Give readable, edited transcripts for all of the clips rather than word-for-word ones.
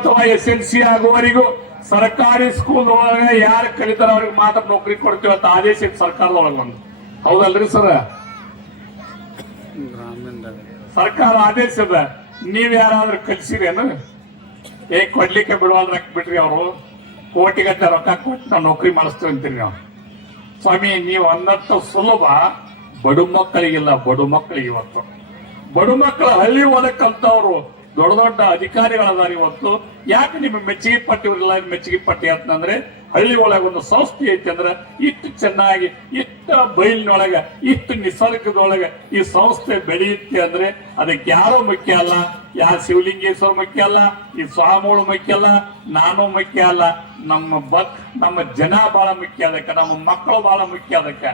ಅಥವಾ SLC ಆಗುವವರೆಗೂ ಸರ್ಕಾರಿ ಸ್ಕೂಲ್ ಒಳಗೆ ಯಾರು ಕಲಿತಾರ ಅವ್ರಿಗೆ ಮಾತ್ರ ನೌಕರಿ ಕೊಡ್ತೀವಿ ಅಂತ ಆದೇಶ ಸರ್ಕಾರದೊಳಗೆ ಬಂದು, ಹೌದಲ್ರಿ ಸರ್? ಸರ್ಕಾರ ಆದೇಶದ ನೀವ್ ಯಾರಾದ್ರೂ ಕಲಿಸಿರೇನು? ಕೊಡ್ಲಿಕ್ಕೆ ಬಿಡುವಲ್ರ ಬಿಡ್ರಿ, ಅವರು ಕೋಟಿಗಟ್ಟಲೆ ರೊಕ್ಕ ಕೊಟ್ಟು ನಾವು ನೌಕರಿ ಮಾಡಿಸ್ತೀವಿ ಅಂತೀರಿ ನಾವು. ಸ್ವಾಮಿ, ನೀವು ಅನ್ನಟ್ಟು ಸುಲಭ ಬಡು ಮಕ್ಕಳಿಗಿಲ್ಲ. ಬಡು ಮಕ್ಕಳಿಗೆ ಇವತ್ತು ಬಡು ಮಕ್ಕಳು ಹಳ್ಳಿ ಒಳಗೆ ಕಲ್ತವ್ರು ದೊಡ್ಡ ದೊಡ್ಡ ಅಧಿಕಾರಿಗಳದಾರ ಇವತ್ತು. ಯಾಕೆ ನಿಮ್ಗೆ ಮೆಚ್ಚುಗೆ ಪಟ್ಟಿವ್ರಿಲ್ಲ? ಮೆಚ್ಚುಗೆ ಪಟ್ಟಿ ಅಂತಂದ್ರೆ ಹಳ್ಳಿ ಒಳಗೆ ಒಂದು ಸಂಸ್ಥೆ ಐತಿ ಅಂದ್ರೆ ಇಷ್ಟು ಚೆನ್ನಾಗಿ, ಇಷ್ಟು ಬಯಲಿನೊಳಗೆ, ಇಷ್ಟು ನಿಸರ್ಗದೊಳಗೆ ಈ ಸಂಸ್ಥೆ ಬೆಳೆಯುತ್ತೆ ಅಂದ್ರೆ ಅದಕ್ಕೆ ಯಾರೋ ಮುಖ್ಯ ಅಲ್ಲ. ಶಿವಲಿಂಗೇಶ್ವರ ಮುಖ್ಯ ಅಲ್ಲ, ಈ ಸ್ವಾಮಿಗಳು ಮುಖ್ಯ ಅಲ್ಲ, ನಾನು ಮುಖ್ಯ ಅಲ್ಲ. ನಮ್ಮ ಜನ ಬಹಳ ಮುಖ್ಯ ಅದಕ್ಕೆ, ನಮ್ಮ ಮಕ್ಕಳು ಬಹಳ ಮುಖ್ಯ ಅದಕ್ಕೆ.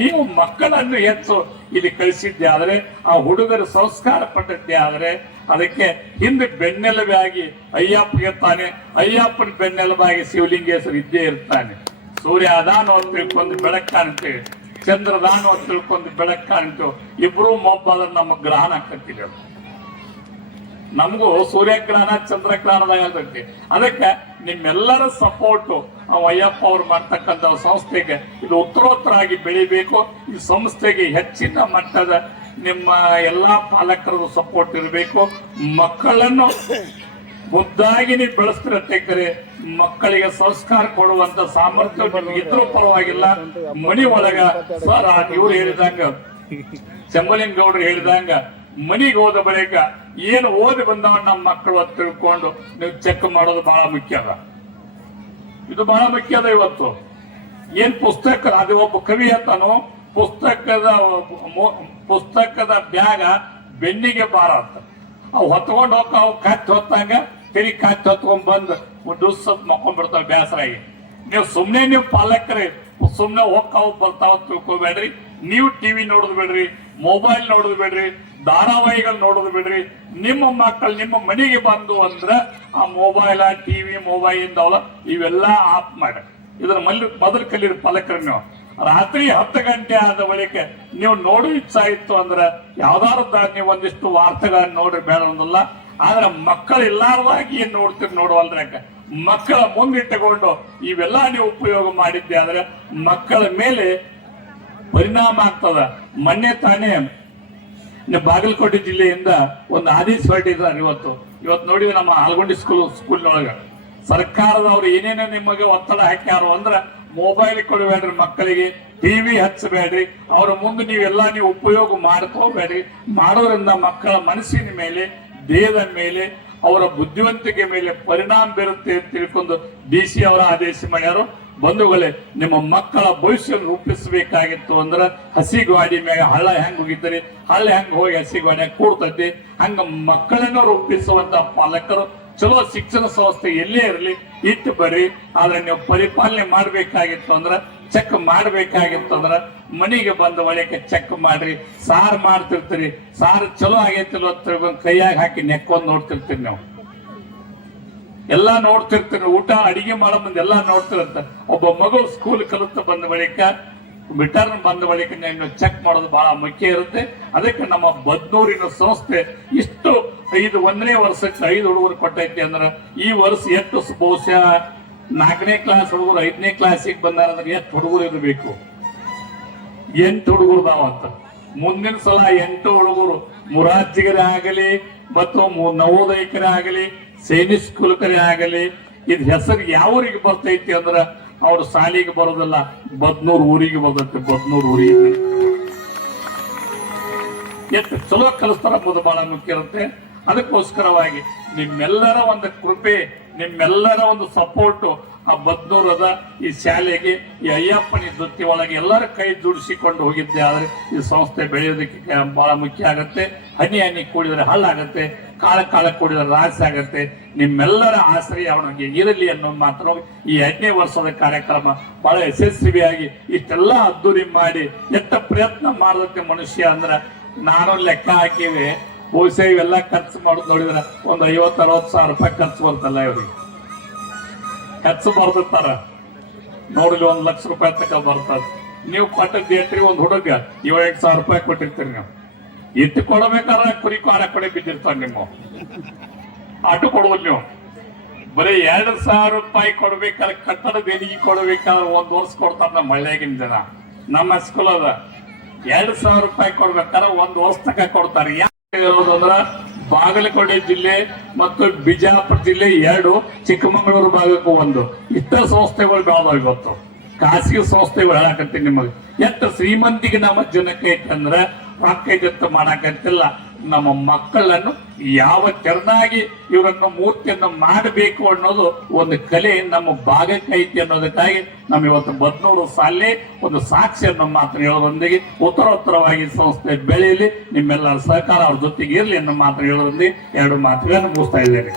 ನೀವು ಮಕ್ಕಳನ್ನು ಹೆಚ್ಚು ಇಲ್ಲಿ ಕಳಿಸಿದ್ದೆ ಆದ್ರೆ, ಆ ಹುಡುಗರು ಸಂಸ್ಕಾರ ಪಟ್ಟದ್ದೇ ಆದ್ರೆ ಅದಕ್ಕೆ ಹಿಂದೆ ಬೆನ್ನೆಲುಬಾಗಿ ಅಯ್ಯಪ್ಪ ಇರ್ತಾನೆ. ಅಯ್ಯಪ್ಪನ ಬೆನ್ನೆಲುಬಾಗಿ ಶಿವಲಿಂಗೇಶ್ವರ ಇದ್ದೇ ಇರ್ತಾನೆ. ಸೂರ್ಯ ಅದಾನು ಅಂತ ತಿಳ್ಕೊಂಡು ಬೆಳಕು ಕಾಣ್ತೇವೆ, ಚಂದ್ರದಾನು ಅಂತ ತಿಳ್ಕೊಂಡು ಬೆಳಕು ಕಾಣ್ತೇವೆ. ಇಬ್ರು ಮೊಬ್ಬಾದ್ರೆ ನಮ್ಮ ಗ್ರಹಣ ಆಕತ್ತಿದೆ. ನಮಗೂ ಸೂರ್ಯಗ್ರಹಣ ಚಂದ್ರಗ್ರಹಣದಾಗ ಆಗ್ತೈತಿ. ಅದಕ್ಕೆ ನಿಮ್ಮೆಲ್ಲರ ಸಪೋರ್ಟು ಅಯ್ಯಪ್ಪ ಅವ್ರು ಮಾಡ್ತಕ್ಕಂಥ ಸಂಸ್ಥೆಗೆ ಇದು ಉತ್ತರೋತ್ತರ ಆಗಿ ಬೆಳಿಬೇಕು. ಈ ಸಂಸ್ಥೆಗೆ ಹೆಚ್ಚಿನ ಮಟ್ಟದ ನಿಮ್ಮ ಎಲ್ಲಾ ಪಾಲಕರದು ಸಪೋರ್ಟ್ ಇರಬೇಕು. ಮಕ್ಕಳನ್ನು ಮುದ್ದಾಗಿ ನೀವು ಬೆಳೆಸ್ತಿರತ್ತೇಕರೆ ಮಕ್ಕಳಿಗೆ ಸಂಸ್ಕಾರ ಕೊಡುವಂತ ಸಾಮರ್ಥ್ಯ ನಿಮ್ಗೆ ಇದ್ರೂ ಪರವಾಗಿಲ್ಲ. ಮನಿ ಒಳಗ ಸರ್ ಇವ್ರು ಹೇಳಿದಂಗ, ಚಂಬಲಿಂಗೌಡರು ಹೇಳಿದಂಗ, ಮನಿಗೆ ಹೋದ ಬಳಿಕ ಏನು ಓದಿ ಬಂದವ ನಮ್ಮ ಮಕ್ಕಳು ಅಂತ ತಿಳ್ಕೊಂಡು ನೀವು ಚೆಕ್ ಮಾಡೋದು ಬಹಳ ಮುಖ್ಯ ಅದ. ಇದು ಬಹಳ ಮುಖ್ಯ ಅದ. ಇವತ್ತು ಏನ್ ಪುಸ್ತಕ, ಅದು ಒಬ್ಬ ಕವಿ ಅಂತಾನು, ಪುಸ್ತಕದ ಬ್ಯಾಗ ಬೆನ್ನಿಗೆ ಭಾರ ಅಂತ. ಅವು ಹೊತ್ಕೊಂಡು ಹೋಗ, ಅವು ಕತ್ತಿ ಹೊತ್ತಂಗ ತೆರಿ ಕತ್ತಿ ಹೊತ್ಕೊಂಡ್ ಬಂದು ಡುಸ್ಸತ್ ಮಕ್ಕೊಂಡ್ಬಿಡ್ತಾವ ಬೇಸರಾಗಿ. ನೀವು ಪಾಲಕರೇ ಸುಮ್ನೆ ಹೋಗ್ತಾವ್ ಬರ್ತಾವ ತಿಳ್ಕೊಬೇಡ್ರಿ. ನೀವು ಟಿವಿ ನೋಡೋದು ಬೇಡ್ರಿ, ಮೊಬೈಲ್ ನೋಡೋದು ಬೇಡ್ರಿ, ಧಾರಾವಾಹಿಗಳು ನೋಡೋದು ಬಿಡ್ರಿ. ನಿಮ್ಮ ಮಕ್ಕಳು ನಿಮ್ಮ ಮನೆಗೆ ಬಂದು ಅಂದ್ರೆ ಆ ಮೊಬೈಲ್, ಟಿವಿ, ಮೊಬೈಲ್ ಇವೆಲ್ಲ ಆಫ್ ಮಾಡಿ. ಇದನ್ನ ಮೊದಲು ಕಲೀರಿ ಪಾಲಕರು. ನೀವು ರಾತ್ರಿ 10 ಗಂಟೆ ಆದ ಬಳಿಕ ನೀವು ನೋಡು ಇಚ್ಛಾ ಇತ್ತು ಅಂದ್ರೆ ಯಾವ್ದಾರ ನೀವು ಒಂದಿಷ್ಟು ವಾರ್ತೆಗಳನ್ನ ನೋಡ್ರಿ, ಬೇಡ ಅನ್ನೋದಿಲ್ಲ. ಆದ್ರೆ ಮಕ್ಕಳು ಇಲ್ಲಾರ್ದಾಗಿ ಏನ್ ನೋಡ್ತೀರಿ ನೋಡುವಲ್ದ್ರಾಗ ಮಕ್ಕಳ ಮುಂದಿಟ್ಟುಕೊಂಡು ಇವೆಲ್ಲ ನೀವು ಉಪಯೋಗ ಮಾಡಿದ್ದೆ ಆದ್ರೆ ಮಕ್ಕಳ ಮೇಲೆ ಪರಿಣಾಮ ಆಗ್ತದ. ಮೊನ್ನೆ ತಾನೇ ಬಾಗಲಕೋಟೆ ಜಿಲ್ಲೆಯಿಂದ ಒಂದು ಆದೇಶ ಹೊರಟಿದ್ದಾರೆ. ಇವತ್ತು ನೋಡಿದ್ರೆ ನಮ್ಮ ಆಲ್ಗೊಂಡಿ ಸ್ಕೂಲ್ನೊಳಗ ಸರ್ಕಾರದವ್ರು ಏನೇನೋ ನಿಮಗೆ ಒತ್ತಡ ಹಾಕ್ಯಾರು ಅಂದ್ರೆ ಮೊಬೈಲ್ ಕೊಡಬೇಡ್ರಿ ಮಕ್ಕಳಿಗೆ, ಟಿವಿ ಹಚ್ಚಬೇಡ್ರಿ, ಅವ್ರ ಮುಂದೆ ನೀವೆಲ್ಲ ನೀವು ಉಪಯೋಗ ಮಾಡ್ಕೋಬೇಡ್ರಿ. ಮಾಡೋದ್ರಿಂದ ಮಕ್ಕಳ ಮನಸ್ಸಿನ ಮೇಲೆ, ದೇಹದ ಮೇಲೆ, ಅವರ ಬುದ್ಧಿವಂತಿಕೆ ಮೇಲೆ ಪರಿಣಾಮ ಬೀರುತ್ತೆ ಅಂತ ತಿಳ್ಕೊಂಡು DC ಅವರ ಆದೇಶ ಮಾಡ್ಯಾರು. ಬಂಧುಗಳೇ, ನಿಮ್ಮ ಮಕ್ಕಳ ಭವಿಷ್ಯ ರೂಪಿಸಬೇಕಾಗಿತ್ತು ಅಂದ್ರೆ ಹಸಿ ಗಾಡಿ ಮ್ಯಾಗ ಹಳ್ಳ ಹೆಂಗ್ ಹೋಗಿದ್ರಿ, ಹಳ್ಳ ಹೆಂಗ್ ಹೋಗಿ ಹಸಿ ಗಾಡಿಯಾಗ ಕೂಡ್ತೈತಿ, ಹಂಗ ಮಕ್ಕಳನ್ನು ರೂಪಿಸುವಂತ ಪಾಲಕರು ಚಲೋ ಶಿಕ್ಷಣ ಸಂಸ್ಥೆ ಎಲ್ಲೇ ಇರಲಿ ಇಟ್ಟು ಬರ್ರಿ. ಆದ್ರೆ ನೀವು ಪರಿಪಾಲನೆ ಮಾಡ್ಬೇಕಾಗಿತ್ತು ಅಂದ್ರ, ಚೆಕ್ ಮಾಡ್ಬೇಕಾಗಿತ್ತು ಅಂದ್ರ ಮನೆಗೆ ಬಂದ ಒಳಗೆ ಚೆಕ್ ಮಾಡ್ರಿ. ಸಾರು ಮಾಡ್ತಿರ್ತೀರಿ, ಸಾರು ಚಲೋ ಆಗೈತಿಲ್ವ ಅಂತ ಕೈಯಾಗ ಹಾಕಿ ನೆಕ್ಕೊಂಡ್ ನೋಡ್ತಿರ್ತೀರಿ. ನೀವು ಎಲ್ಲಾ ನೋಡ್ತಿರ್ತೀರಿ, ಊಟ ಅಡಿಗೆ ಮಾಡೋ ಮುಂದೆ ಎಲ್ಲಾ ನೋಡ್ತಿರಂತ. ಒಬ್ಬ ಮಗಳು ಸ್ಕೂಲ್ ಕಲಿತ ಬಂದ ಬಳಿಕ, ರಿಟರ್ನ್ ಬಂದ ಬಳಿಕ ನೀವು ಚೆಕ್ ಮಾಡೋದು ಬಹಳ ಮುಖ್ಯ ಇರುತ್ತೆ. ಅದಕ್ಕೆ ನಮ್ಮ ಬದ್ನೂರಿನ ಸಂಸ್ಥೆ ಇಷ್ಟು 1ನೇ ವರ್ಷಕ್ಕೆ 5 ಹುಡುಗರು ಕೊಟ್ಟೈತಿ ಅಂದ್ರೆ ಈ ವರ್ಷ ಎಷ್ಟು ಬಹುಶಃ 4ನೇ ಕ್ಲಾಸ್ ಹುಡುಗರು 5ನೇ ಕ್ಲಾಸಿಗೆ ಬಂದಾರಂದ್ರೆ ಎಷ್ಟು ಹುಡುಗರು ಇರಬೇಕು? 8 ಹುಡುಗರು ಅಂತ. ಮುಂದಿನ ಸಲ 8 ಹುಡುಗರು ಮುರಾರ್ಜಿಗರೇ ಆಗಲಿ ಮತ್ತು ನವೋದಯಕರೇ ಆಗಲಿ, ಸೈನಿಕ್ ಸ್ಕೂಲ್ಕರೇ ಆಗಲಿ, ಇದ್ ಹೆಸರು ಯಾವ ಊರಿಗೆ ಬರ್ತೈತಿ ಅಂದ್ರ ಅವ್ರು ಶಾಲೆಗೆ ಬರೋದಿಲ್ಲ, ಬದ್ನೂರು ಊರಿಗೆ ಬರ್ತೈತಿ. ಬದ್ನೂರು ಊರಿಗೆ ಎಷ್ಟು ಚಲೋ ಕಲಿಸ್ತಾರ ಅನ್ನೋದು ಬಹಳ ಮುಖ್ಯ ಇರುತ್ತೆ. ಅದಕ್ಕೋಸ್ಕರವಾಗಿ ನಿಮ್ಮೆಲ್ಲರ ಒಂದು ಕೃಪೆ, ನಿಮ್ಮೆಲ್ಲರ ಒಂದು ಸಪೋರ್ಟು ಆ ಬದ್ನೂರದ ಈ ಶಾಲೆಗೆ, ಈ ಅಯ್ಯಪ್ಪನ ಜೊತೆ ಒಳಗೆ ಎಲ್ಲರ ಕೈ ಜೋಡಿಸಿಕೊಂಡು ಹೋಗಿದ್ದೆ ಆದ್ರೆ ಈ ಸಂಸ್ಥೆ ಬೆಳೆಯೋದಕ್ಕೆ ಬಹಳ ಮುಖ್ಯ ಆಗತ್ತೆ. ಹನಿ ಹನಿ ಕೂಡಿದ್ರೆ ಹಳ್ಳ ಆಗತ್ತೆ, ಕಾಲ ಕೂಡಿದ್ರೆ ರಾಶಿ ಆಗತ್ತೆ. ನಿಮ್ಮೆಲ್ಲರ ಆಶ್ರಯ ಅವನಿಗೆ ಇರಲಿ ಅನ್ನೋ ಮಾತ್ರ ಈ 5ನೇ ವರ್ಷದ ಕಾರ್ಯಕ್ರಮ ಬಹಳ ಯಶಸ್ವಿಯಾಗಿ ಇಷ್ಟೆಲ್ಲ ಅದ್ದೂರಿ ಮಾಡಿ ಎಷ್ಟು ಪ್ರಯತ್ನ ಮಾಡೋದಕ್ಕೆ ಮನುಷ್ಯ ಅಂದ್ರೆ ನಾನು ಲೆಕ್ಕ ಹಾಕಿವೆ. ಬಹುಶಃ ಇವೆಲ್ಲ ಖರ್ಚು ಮಾಡೋದು ನೋಡಿದ್ರೆ ಒಂದು 50-60 ಸಾವಿರ ರೂಪಾಯಿ ಖರ್ಚು ಬರ್ತಲ್ಲ. ಇವ್ರಿಗೆ ಖರ್ಚು ಬರ್ದಿರ್ತಾರ ನೋಡಿಲಿ, 1 ಲಕ್ಷ ರೂಪಾಯಿ ತಕ ಬರ್ತದ. ನೀವು ಕೊಟ್ಟದ್ದು ಏನ್ರಿ? ಒಂದು ಹುಡುಗ 7-8 ಸಾವಿರ ರೂಪಾಯಿ ಕೊಟ್ಟಿರ್ತೀರಿ. ನೀವು ಇಟ್ಟು ಕೊಡಬೇಕಾದ್ರೆ ಕುರಿ ಆಡ ಕಡೆ ಬಿದ್ದಿರ್ತಾರ. ನಿಮ್ಮ ಆಟು ಕೊಡುವಲ್ಲಿ ನೀವು ಬರೀ 2,000 ರೂಪಾಯಿ ಕೊಡ್ಬೇಕಾದ್ರೆ ಕಟ್ಟಡ ದೇಣಿಗೆ ಕೊಡ್ಬೇಕಾದ್ರೆ 1 ವರ್ಷ ಕೊಡ್ತಾರ ನಮ್ಮ ಹಳ್ಳಿಯಾಗಿನ ಜನ. ನಮ್ಮ ಸ್ಕೂಲ್ ಅದ 2,000 ರೂಪಾಯಿ ಕೊಡ್ಬೇಕಾದ್ರೆ 1 ವರ್ಷ ತನಕ ಕೊಡ್ತಾರೆ. ಯಾಕೆ ಹೇಳೋದಂದ್ರ ಬಾಗಲಕೋಟೆ ಜಿಲ್ಲೆ ಮತ್ತು ಬಿಜಾಪುರ ಜಿಲ್ಲೆ 2, ಚಿಕ್ಕಮಗಳೂರು ಭಾಗಕ್ಕೂ 1 ಇಷ್ಟ ಸಂಸ್ಥೆಗಳು ಬೆಳೆದಾವ. ಇವತ್ತು ಖಾಸಗಿ ಸಂಸ್ಥೆಗಳು ಹೇಳಕತ್ತೀನಿ ನಿಮಗೆ. ಎಷ್ಟು ಶ್ರೀಮಂತಿಗೆ ನಮ್ಮ ಜನಕ್ಕೆ ಐತಂದ್ರ ರೊಕ್ಕ ಐತೆ ಮಾಡಕತ್ತಿಲ್ಲ. ನಮ್ಮ ಮಕ್ಕಳನ್ನು ಯಾವ ತೆರನಾಗಿ ಇವರನ್ನು ಮೂರ್ತಿಯನ್ನು ಮಾಡಬೇಕು ಅನ್ನೋದು ಒಂದು ಕಲೆ ನಮ್ಮ ಭಾಗಕ್ಕೆ ಐತಿ ಅನ್ನೋದಕ್ಕಾಗಿ ನಮ್ಮ ಇವತ್ತು ಬದ್ನೂರು ಸಾಲೆ ಒಂದು ಸಾಕ್ಷಿಯನ್ನು ಮಾತ್ರ ಹೇಳೋದೊಂದಿಗೆ ಉತ್ತರೋತ್ತರವಾಗಿ ಸಂಸ್ಥೆ ಬೆಳೆಯಲಿ, ನಿಮ್ಮೆಲ್ಲರ ಸಹಕಾರ ಅವ್ರ ಜೊತೆಗೆ ಇರಲಿ ಅನ್ನೋ ಮಾತ್ರ ಹೇಳೋದೊಂದಿಗೆ 2 ಮಾತುಗಳನ್ನು ಮುಗಿಸ್ತಾ ಇದ್ದೇನೆ.